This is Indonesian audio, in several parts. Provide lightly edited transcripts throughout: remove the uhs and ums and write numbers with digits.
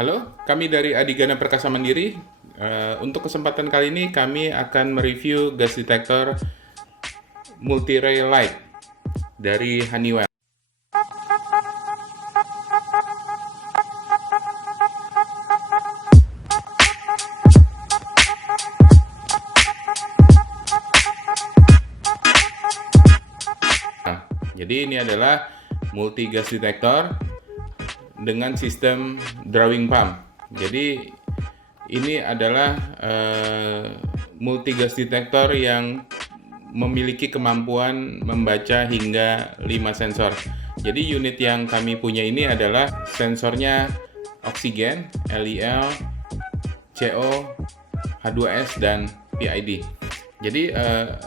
Halo, kami dari Adigana Perkasa Mandiri. Untuk kesempatan kali ini kami akan mereview gas detector multi-ray light dari Honeywell. Jadi ini adalah multi gas detector dengan sistem drawing pump. Jadi ini adalah multi gas detector yang memiliki kemampuan membaca hingga 5 sensor. Jadi unit yang kami punya ini adalah sensornya oksigen, LEL, CO, H2S, dan PID. Jadi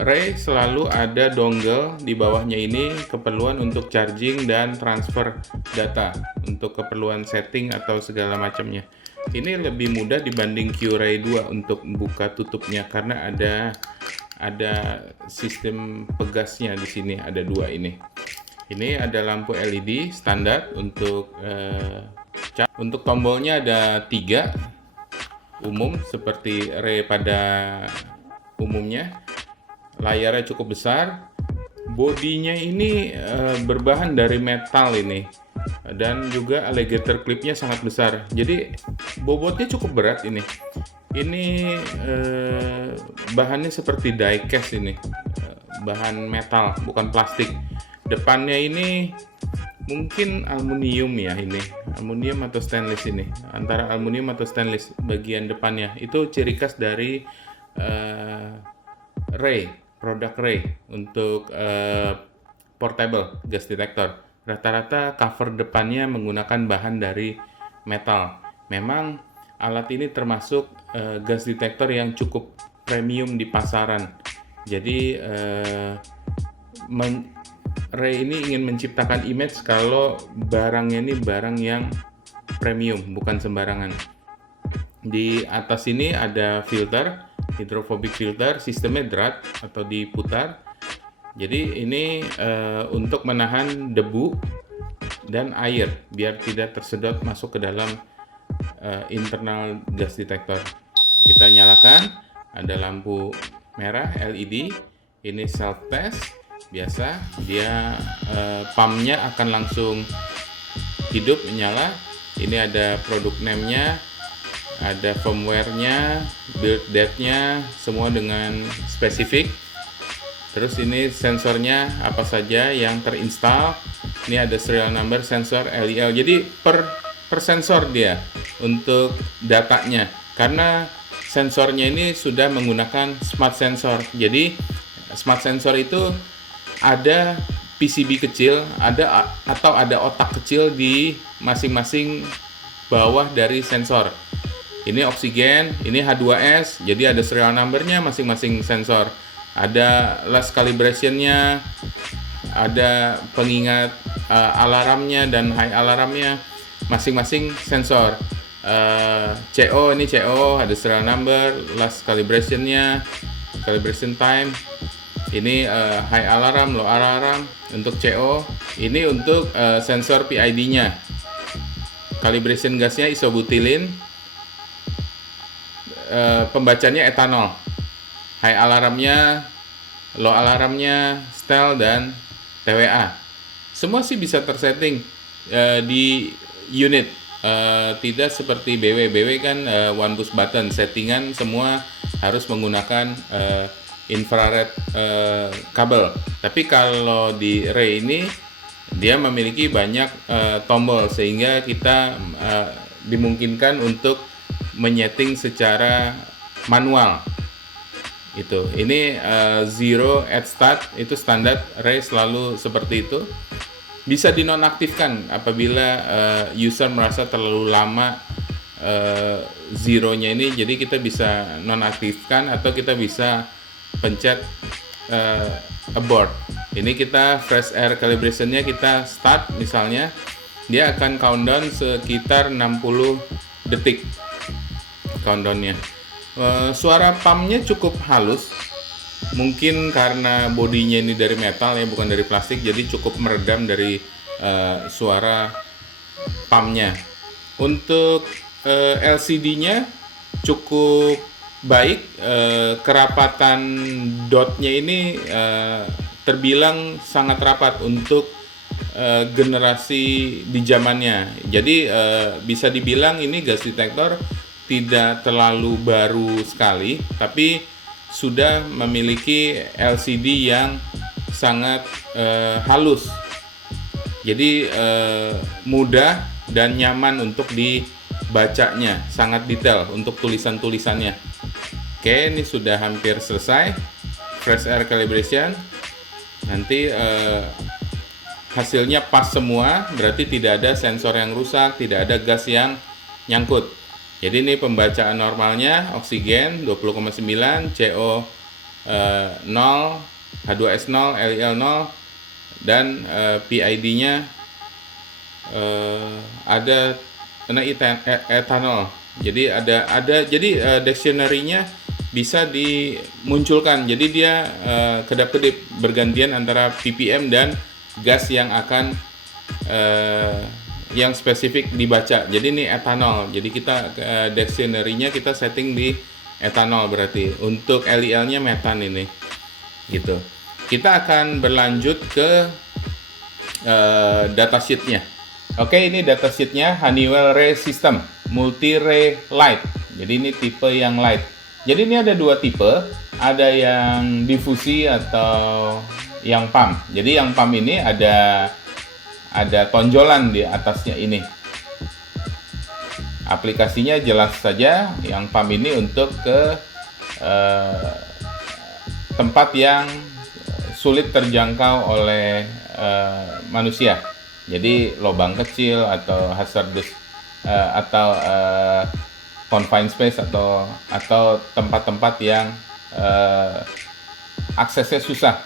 Ray selalu ada dongle di bawahnya ini keperluan untuk charging dan transfer data untuk keperluan setting atau segala macamnya. Ini lebih mudah dibanding Q-Ray 2 untuk buka tutupnya karena ada sistem pegasnya di sini, ada dua ini. Ini ada lampu LED standar untuk tombolnya ada 3 umum seperti Ray pada umumnya. Layarnya cukup besar, bodinya ini berbahan dari metal ini, dan juga alligator clipnya sangat besar. Jadi bobotnya cukup berat ini. Ini bahannya seperti diecast ini, bahan metal bukan plastik. Depannya ini mungkin aluminium ya, ini aluminium atau stainless, ini antara aluminium atau stainless bagian depannya. Itu ciri khas dari Ray, produk Ray untuk portable gas detector. Rata-rata cover depannya menggunakan bahan dari metal. Memang alat ini termasuk gas detector yang cukup premium di pasaran. Jadi Ray ini ingin menciptakan image kalau barangnya ini barang yang premium, bukan sembarangan. Di atas ini ada filter, hydrophobic filter, sistemnya drat atau diputar. Jadi ini untuk menahan debu dan air biar tidak tersedot masuk ke dalam internal gas detector. Kita nyalakan, ada lampu merah LED. Ini self test biasa, dia pumpnya akan langsung hidup menyala. Ini ada produk name-nya, ada firmware-nya, build date-nya, semua dengan spesifik. Terus ini sensornya apa saja yang terinstall. Ini ada serial number sensor LEL. Jadi per sensor dia untuk datanya. Karena sensornya ini sudah menggunakan smart sensor. Jadi smart sensor itu ada PCB kecil, atau ada otak kecil di masing-masing bawah dari sensor. Ini oksigen, ini H2S, jadi ada serial number-nya masing-masing sensor. Ada last calibration-nya, ada pengingat alarmnya dan high alarmnya, masing-masing sensor. CO, ini CO, ada serial number, last calibration-nya, calibration time. Ini high alarm, low alarm untuk CO. Ini untuk sensor PID-nya. Calibration gasnya isobutylene. Pembacanya etanol. High alarmnya, low alarmnya, STEL, dan TWA. Semua sih bisa tersetting di unit. Tidak seperti BW. BW kan one push button. Settingan semua harus menggunakan infrared kabel. Tapi kalau di Ray ini dia memiliki banyak tombol sehingga kita dimungkinkan untuk menyeting secara manual. Ini zero at start, itu standar Ray selalu seperti itu. Bisa dinonaktifkan apabila user merasa terlalu lama zeronya ini, jadi kita bisa nonaktifkan atau kita bisa pencet abort. Ini kita fresh air calibration-nya kita start misalnya, dia akan countdown sekitar 60 detik countdown-nya. Suara pumpnya cukup halus, mungkin karena bodinya ini dari metal ya, bukan dari plastik, jadi cukup meredam dari suara pumpnya. Untuk LCD-nya cukup baik, kerapatan dotnya ini terbilang sangat rapat untuk generasi di zamannya. Jadi bisa dibilang ini gas detektor tidak terlalu baru sekali, tapi sudah memiliki LCD yang sangat halus. Jadi mudah dan nyaman untuk dibacanya, sangat detail untuk tulisan-tulisannya. Oke, ini sudah hampir selesai fresh air calibration. Nanti hasilnya pas semua, berarti tidak ada sensor yang rusak, tidak ada gas yang nyangkut. Jadi ini pembacaan normalnya, oksigen 20,9, CO 0, H2S 0, LIL 0, dan PID-nya ada etanol. Jadi jadi dictionary-nya bisa dimunculkan. Jadi dia kedap-kedip bergantian antara ppm dan gas yang akan yang spesifik dibaca. Jadi ini etanol. Jadi kita dictionary-nya kita setting di etanol berarti. Untuk LIL-nya metan ini. Gitu. Kita akan berlanjut ke datasheet-nya. Oke, ini datasheet-nya Honeywell Ray System Multi Ray Light. Jadi ini tipe yang light. Jadi ini ada dua tipe, ada yang difusi atau yang pump. Jadi yang pump ini ada tonjolan di atasnya ini. Aplikasinya jelas saja, yang pump ini untuk ke tempat yang sulit terjangkau oleh manusia. Jadi lubang kecil atau hazardous atau confined space atau tempat-tempat yang aksesnya susah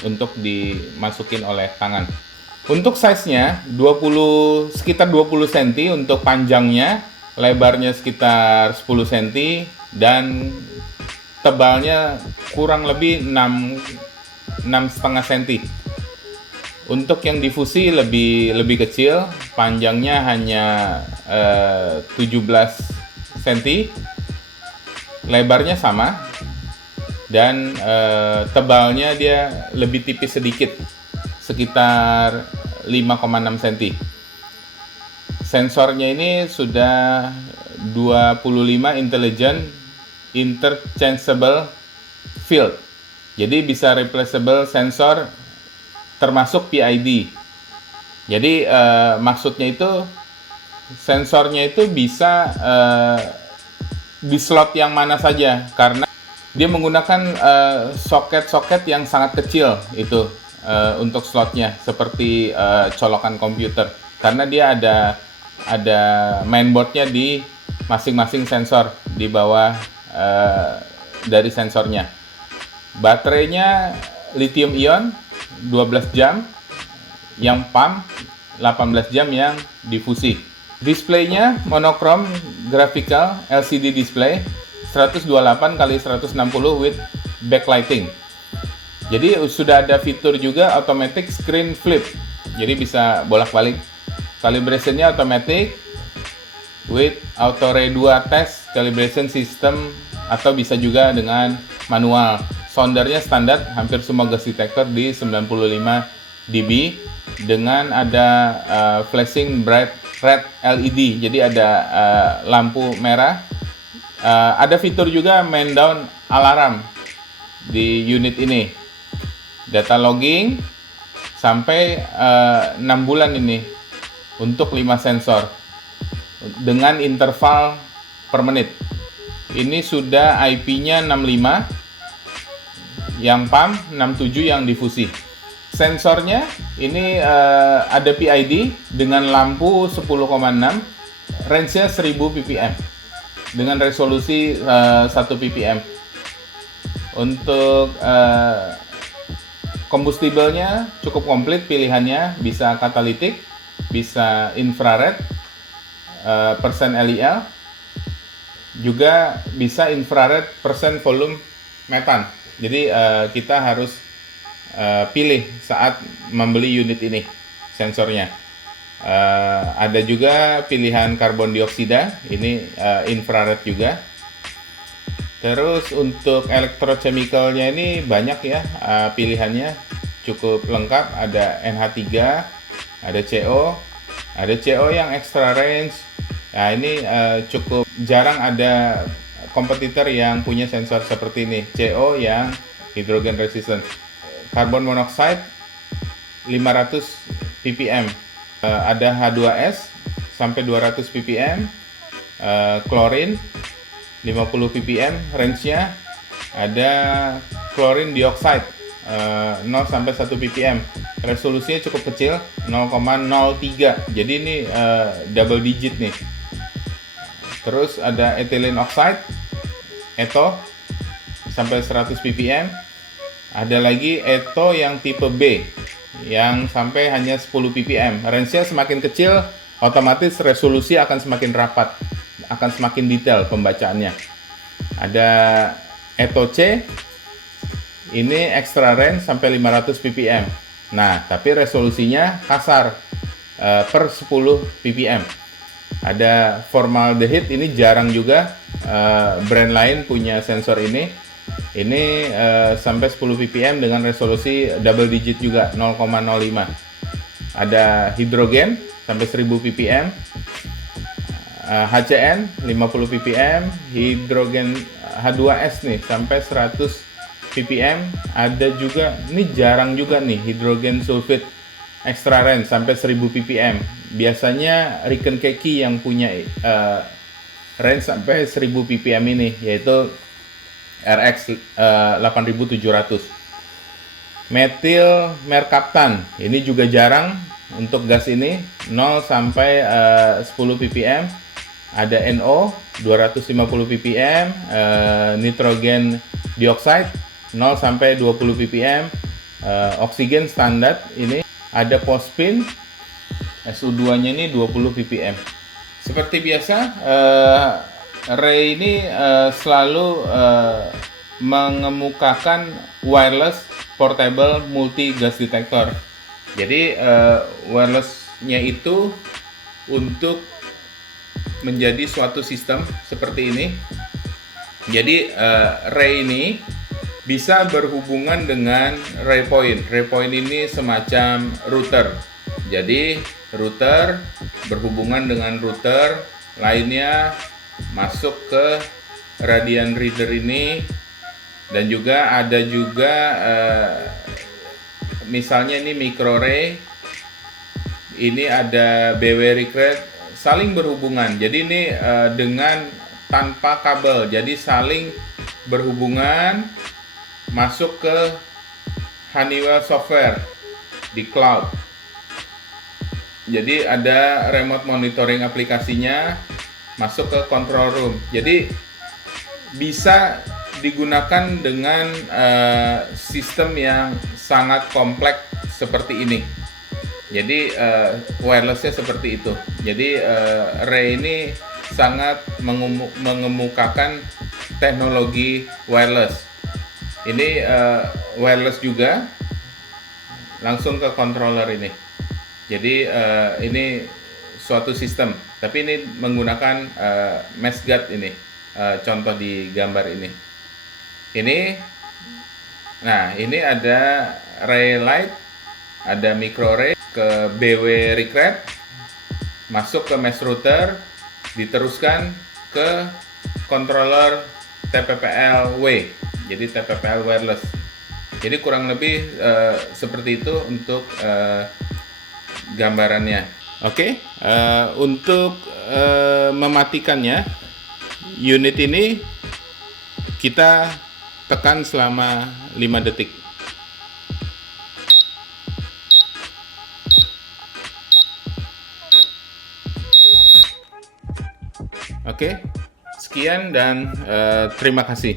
untuk dimasukin oleh tangan. Untuk size-nya sekitar 20 cm untuk panjangnya, lebarnya sekitar 10 cm dan tebalnya kurang lebih 6,5 cm. Untuk yang difusi lebih kecil, panjangnya hanya 17 cm, lebarnya sama, dan tebalnya dia lebih tipis sedikit, sekitar 5,6 cm. Sensornya ini sudah 25 intelligent interchangeable field, jadi bisa replaceable sensor termasuk PID. Jadi maksudnya itu sensornya itu bisa di slot yang mana saja, karena dia menggunakan soket-soket yang sangat kecil itu untuk slotnya, seperti colokan komputer, karena dia ada mainboardnya di masing-masing sensor di bawah dari sensornya. Baterainya lithium ion 12 jam yang pump, 18 jam yang difusi. Displaynya monochrome graphical LCD display 128 x 160 with backlighting. Jadi sudah ada fitur juga automatic screen flip, jadi bisa bolak-balik. Calibrationnya automatic with auto ray 2 test calibration system, atau bisa juga dengan manual. Soundernya standar, hampir semua gas detector di 95 dB dengan ada flashing bright red LED. Jadi ada lampu merah. Ada fitur juga man down alarm di unit ini. Data logging sampai 6 bulan ini untuk 5 sensor dengan interval per menit. Ini sudah IP-nya 65, yang pump 67, yang difusi. Sensornya ini ada PID dengan lampu 10,6, range-nya 1000 ppm dengan resolusi 1 ppm. Untuk kombustibelnya cukup komplit pilihannya, bisa katalitik, bisa infrared, persen LIL, juga bisa infrared persen volume metan. Jadi kita harus pilih saat membeli unit ini sensornya. Ada juga pilihan karbon dioksida, ini infrared juga. Terus untuk elektrochemicalnya ini banyak ya, pilihannya cukup lengkap. Ada NH3, ada CO yang extra range. Nah ini cukup jarang ada kompetitor yang punya sensor seperti ini. CO yang hydrogen resistant. Carbon monoxide 500 ppm. Ada H2S sampai 200 ppm. Klorin 50 ppm range-nya. Ada chlorine dioxide 0 sampai 1 ppm. Resolusinya cukup kecil, 0,03. Jadi ini double digit nih. Terus ada ethylene oxide, ETO sampai 100 ppm. Ada lagi ETO yang tipe B yang sampai hanya 10 ppm. Range-nya semakin kecil, otomatis resolusi akan semakin rapat, akan semakin detail pembacaannya. Ada ETO C, ini extra range sampai 500 ppm. Nah, tapi resolusinya kasar, per 10 ppm. Ada formaldehyde, ini jarang juga brand lain punya sensor ini. Ini sampai 10 ppm dengan resolusi double digit juga, 0,05. Ada hidrogen sampai 1000 ppm. HCN 50 ppm, hidrogen H2S nih sampai 100 ppm. Ada juga, ini jarang juga nih, hidrogen sulfide extra range sampai 1000 ppm. Biasanya Riken Keki yang punya range sampai 1000 ppm ini, yaitu RX 8700. Metil merkaptan, ini juga jarang untuk gas ini, 0 sampai 10 ppm. Ada NO 250 ppm, nitrogen dioxide 0 sampai 20 ppm, oksigen standar ini. Ada pospin, SU2-nya ini 20 ppm. Seperti biasa, Ray ini selalu mengemukakan wireless portable multi gas detector. Jadi wireless-nya itu untuk menjadi suatu sistem seperti ini. Jadi Ray ini bisa berhubungan dengan Raypoint. Raypoint ini semacam router. Jadi router berhubungan dengan router lainnya, masuk ke Radian Reader ini. Dan juga ada juga misalnya ini microarray, ini ada BW Recreate, saling berhubungan. Jadi ini dengan tanpa kabel, jadi saling berhubungan, masuk ke Honeywell software di cloud. Jadi ada remote monitoring aplikasinya, masuk ke control room. Jadi bisa digunakan dengan sistem yang sangat kompleks seperti ini. Jadi wirelessnya seperti itu. Jadi Ray ini sangat mengemukakan teknologi wireless. Ini wireless juga, langsung ke controller ini. Jadi ini suatu sistem, tapi ini menggunakan mesh guard ini. Contoh di gambar ini. Nah ini ada Ray Light, ada micro array, ke BW Recreate, masuk ke mesh router, diteruskan ke controller TPPL-W, jadi TPPL wireless. Jadi kurang lebih seperti itu untuk gambarannya. Oke, untuk mematikannya, unit ini kita tekan selama 5 detik. Oke, sekian dan terima kasih.